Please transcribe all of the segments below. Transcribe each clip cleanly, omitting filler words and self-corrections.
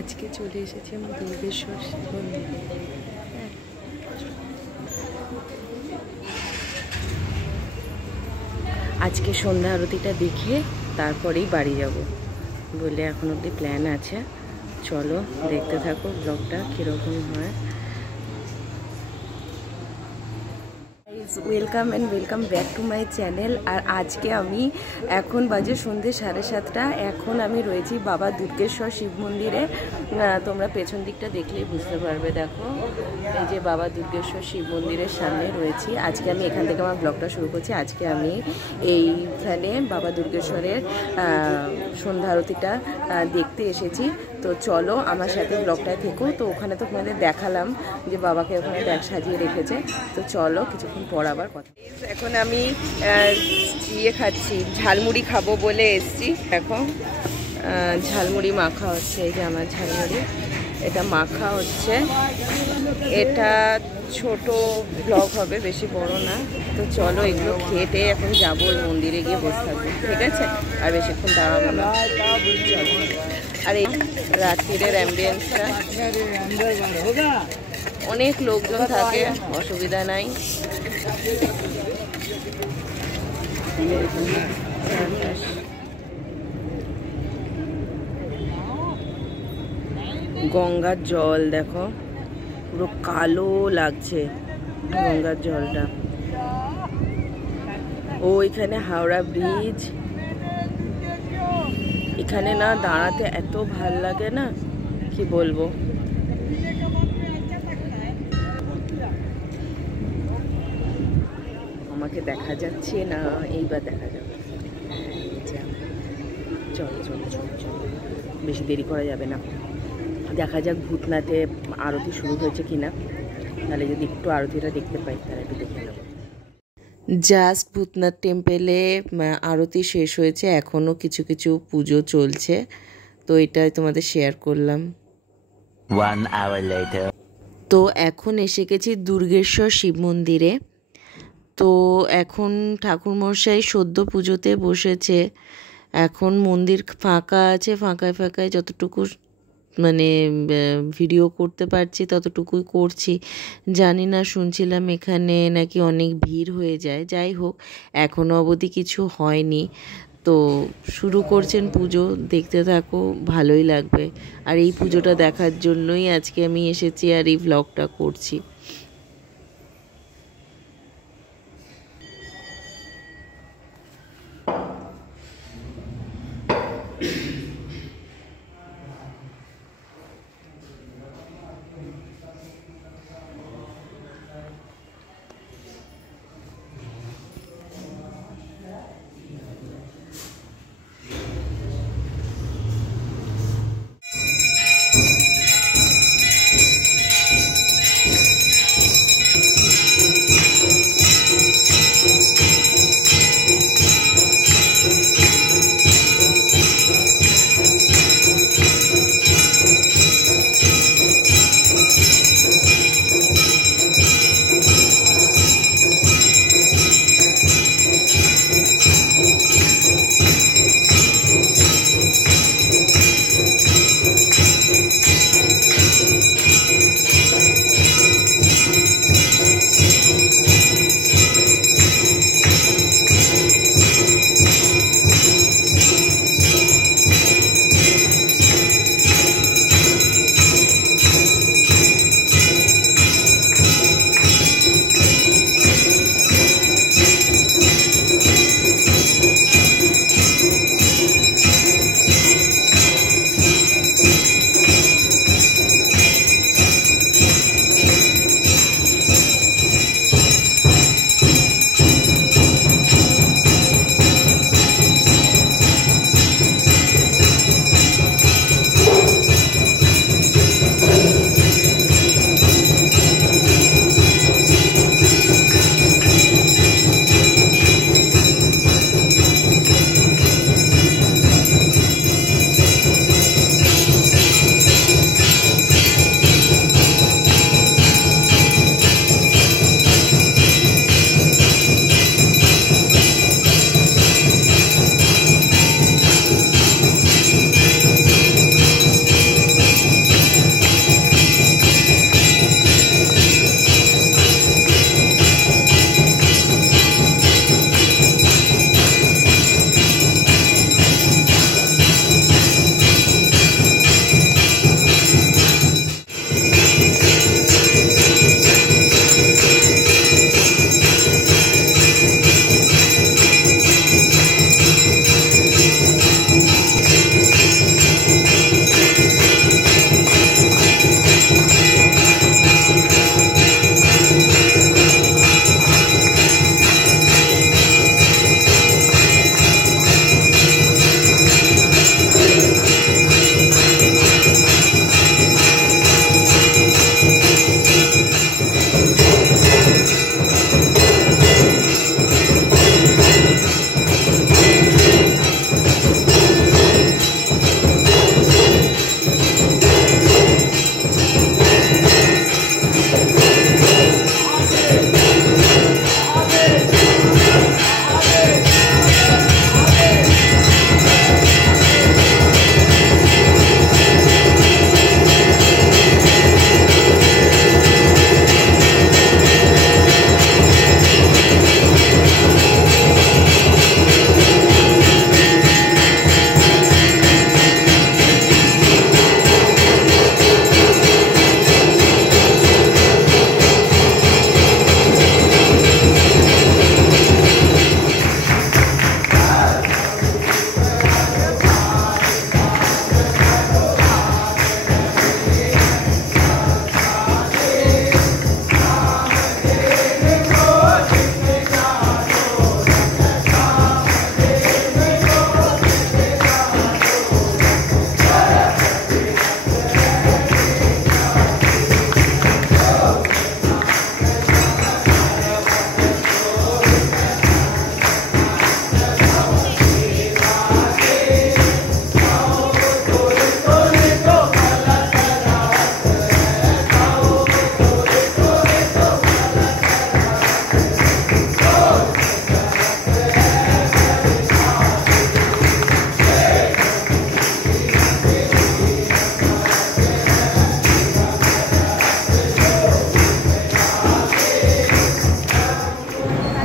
আজকে চলে এসেছি আমি দুর্গেশ্বর শিব মন্দির। আজকে সন্ধ্যা আরতিটা দেখে তারপরেই বাড়ি যাব বলে এখন অবধি প্ল্যান আছে। চলো দেখতে থাকো ব্লগটা কীরকম হয়। Welcome and welcome back to my channel. আর আজকে আমি এখন বাজে সন্ধ্যে 7:30। এখন আমি রয়েছি বাবা দুর্গেশ্বর শিব মন্দিরে। তোমরা পেছন দিকটা দেখলেই বুঝতে পারবে। দেখো এই যে বাবা দুর্গেশ্বর শিব মন্দিরের সামনে রয়েছি। আজকে আমি এখান থেকে আমার ব্লগটা শুরু করছি। আজকে আমি এইখানে বাবা দুর্গেশ্বরের সন্ধ্যা আরতিটা দেখতে এসেছি। তো চলো আমার সাথে ব্লগটায় থেকো। তো ওখানে তো তোমাদের দেখালাম যে বাবাকে ওখানে সাজিয়ে রেখেছে। তো চলো কিছুক্ষণ পর আবার কথা। এখন আমি খাচ্ছি, ঝালমুড়ি খাবো বলে এসছি। এখন ঝালমুড়ি মাখা হচ্ছে। এই যে আমার ঝালমুড়ি, এটা মাখা হচ্ছে। এটা ছোট ব্লগ হবে, বেশি বড় না। তো চলো এগুলো খেতে এখন যাবো, মন্দিরে গিয়ে বসে থাকবো, ঠিক আছে? আর বেশিক্ষণ দাঁড়াবো না। চলো। আর এই রাত্রিরের অ্যাম্বিয়েন্সটা, অনেক লোকজন থাকে, অসুবিধা নাই। গঙ্গার জল দেখো, পুরো কালো লাগছে গঙ্গার জলটা। ও এখানে হাওড়া ব্রিজ। এখানে না দাঁড়াতে এত ভাল লাগে না, কি বলবো। আমাকে দেখা যাচ্ছে না, এইবার দেখা যাবে। চলো চলো চলো চলো, বেশি দেরি করা যাবে না। দেখা যাক ভূতনাথে আরতি শুরু হয়েছে কিনা, তাহলে যদি একটু আরতিটা দেখতে পাই তাহলে একটু দেখে নেব। জাস্ট ভূতনাথ টেম্পেলে আরতি শেষ হয়েছে, এখনও কিছু কিছু পুজো চলছে। তো এটাই তোমাদের শেয়ার করলাম। 1 hour later. তো এখন এসে গেছি দুর্গেশ্বর শিব মন্দিরে। তো এখন ঠাকুরমশাই সদ্য পুজোতে বসেছে। এখন মন্দির ফাঁকা আছে, ফাঁকায় ফাঁকায় যতটুকু মানে ভিডিও করতে পারছি ততটুকুই করছি। জানি না, শুনছিলাম এখানে নাকি অনেক ভিড় হয়ে যায়। যাই হোক, এখনও অবধি কিছু হয়নি। তো শুরু করছেন পুজো, দেখতে থাকো, ভালোই লাগবে। আর এই পুজোটা দেখার জন্যই আজকে আমি এসেছি আর এই ভ্লগটা করছি।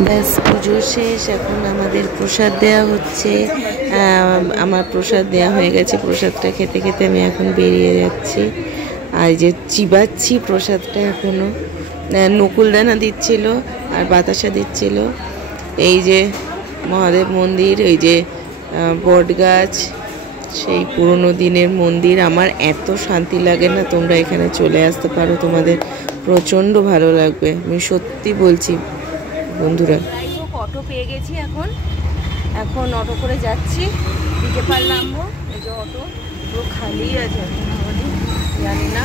ব্যাস পুজো শেষ, এখন আমাদের প্রসাদ দেওয়া হচ্ছে। আমার প্রসাদ দেওয়া হয়ে গেছে, প্রসাদটা খেতে খেতে আমি এখন বেরিয়ে যাচ্ছি। আর যে চিবাচ্ছি প্রসাদটা এখনও, নকুলদানা দিচ্ছিল আর বাতাসা দিচ্ছিল। এই যে মহাদেব মন্দির, এই যে বট গাছ, সেই পুরনো দিনের মন্দির। আমার এত শান্তি লাগে না, তোমরা এখানে চলে আসতে পারো, তোমাদের প্রচণ্ড ভালো লাগবে, আমি সত্যি বলছি বন্ধুরা। যাই হোক, অটো পেয়ে গেছি, এখন অটো করে যাচ্ছি, দিকে পাল নামবো। এই যে অটো পুরো খালি আছে, জানি না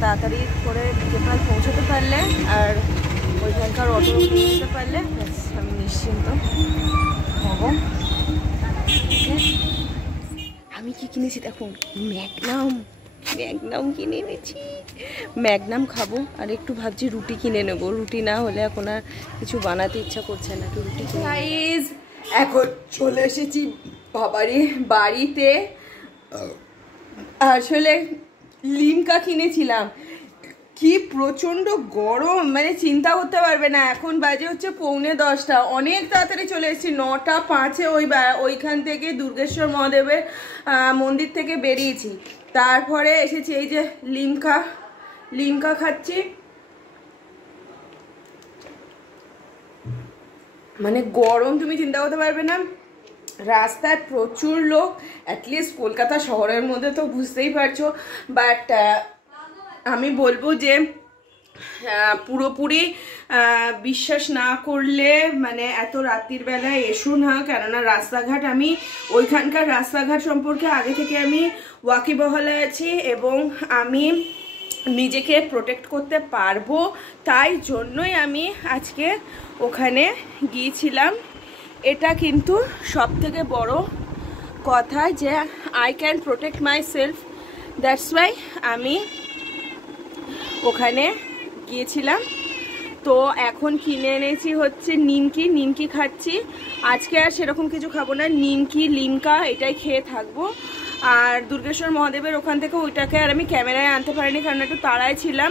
তাড়াতাড়ি করে দিকে পাল পৌঁছতে পারলে আর ওইখানকার অটো নিতে পারলে আমি নিশ্চিন্ত হব। আমি কি কিনেছি দেখুন, ম্যাগনাম কিনে এনেছি। ম্যাগনাম খাবো আর একটু ভাবছি রুটি কিনে নেবো, রুটি না হলে এখন আর কিছু বানাতে ইচ্ছা করছে না, একটু রুটি গাইস। এখন চলে এসেছি বাবারি বাড়িতে। আসলে লিমকা কিনেছিলাম, কি প্রচণ্ড গরম, মানে চিন্তা করতে পারবে না। এখন বাজে হচ্ছে 9:45, অনেক তাড়াতাড়ি চলে এসেছি। 9:05 ওইখান থেকে দুর্গেশ্বর মহাদেবের মন্দির থেকে বেরিয়েছি, তারপরে এসেছি। এই যে লিমকা খাচ্ছি, মানে গরম তুমি চিন্তা করতে পারবে না। রাস্তায় প্রচুর লোক, অ্যাটলিস্ট কলকাতা শহরের মধ্যে তো বুঝতেই পারছো। বাট আমি বলবো যে পুরোপুরি বিশ্বাস না করলে মানে এত রাত্রির বেলায় এসো না, কেননা রাস্তাঘাট, আমি ওইখানকার রাস্তাঘাট সম্পর্কে আগে থেকে আমি ওয়াকিবহালে আছি এবং আমি নিজেকে প্রোটেক্ট করতে পারবো, তাই জন্যই আমি আজকে ওখানে গিয়েছিলাম। এটা কিন্তু সব থেকে বড় কথা যে I can protect my self, that's why আমি ওখানে গিয়েছিলাম। তো এখন কিনে এনেছি হচ্ছে নিমকি খাচ্ছি। আজকে আর সেরকম কিছু খাবো না, নিমকি লিমকা এটাই খেয়ে থাকবো। আর দুর্গেশ্বর মহাদেবের ওখান থেকে ওইটাকে আর আমি ক্যামেরায় আনতে পারিনি, কারণ একটু তাড়ায় ছিলাম,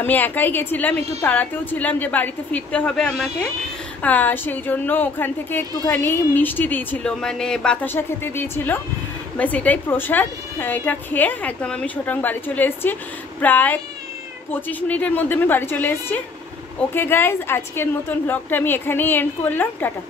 আমি একাই গেছিলাম, একটু তাড়াতেও ছিলাম যে বাড়িতে ফিরতে হবে আমাকে। সেই জন্য ওখান থেকে একটুখানি মিষ্টি দিয়েছিল, মানে বাতাসা খেতে দিয়েছিল, ব্যাস এটাই প্রসাদ। এটা খেয়ে একদম আমি ছোটাং বাড়ি চলে এসেছি, প্রায় 25 মিনিটের মধ্যে আমি বাড়ি চলে এসেছি। ওকে গাইজ, আজকের মতন ব্লগটা আমি এখানেই এন্ড করলাম, টাটা।